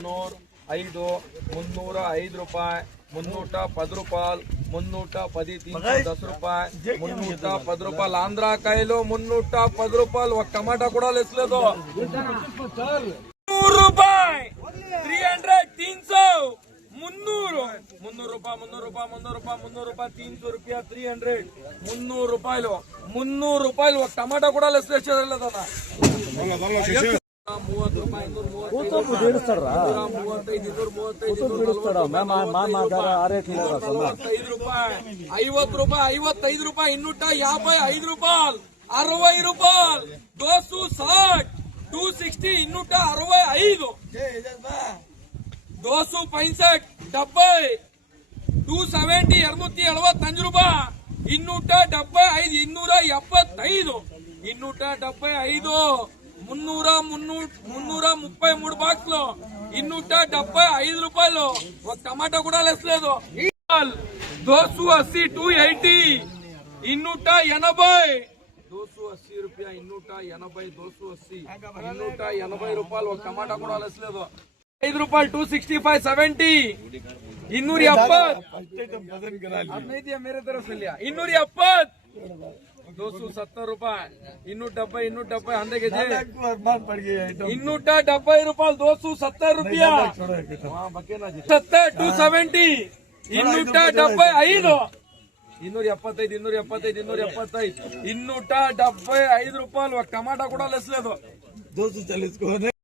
305 305 రూపాయి 310 రూపాయలు 310 10 రూపాయి 310 రూపాయలు ఆంధ్రాకాయలు 310 రూపాయలు ఒక టమాటా కూడా లేసలేదు 300 రూపాయి 300 300 300 రూపాయలు 300 రూపాయలు 300 రూపాయలు 300 రూపాయలు ఒక టమాటా కూడా లేసలేదు 30 ರೂಪಾಯಿ 50 ರೂಪಾಯಿ 55 ರೂಪಾಯಿ 255 ರೂಪಾಯಿ 60 ರೂಪಾಯಿ 260 260 265 265 70 270 275 ರೂಪಾಯಿ 275 275 333 బాక్స్లో 275 రూపాయలు ఒక టమాటా కూడా లేసలేదు 280 280 280 280 ರೂಪಾಯಿ 280 ರೂಪಾಯలు ఒక టమాటా కూడా లేసలేదు 5 ರೂಪಾಯಿ 265 70 270 मेरे तरफ से लिया 270 270 ರೂಪಾಯಿ 270 100 ಕೆಜಿ 270 ರೂಪಾಯಿ 270 ರೂಪಾಯಿ 270 275 275 ರೂಪಾయలు ఒక టమాటా కూడా లేసలేదు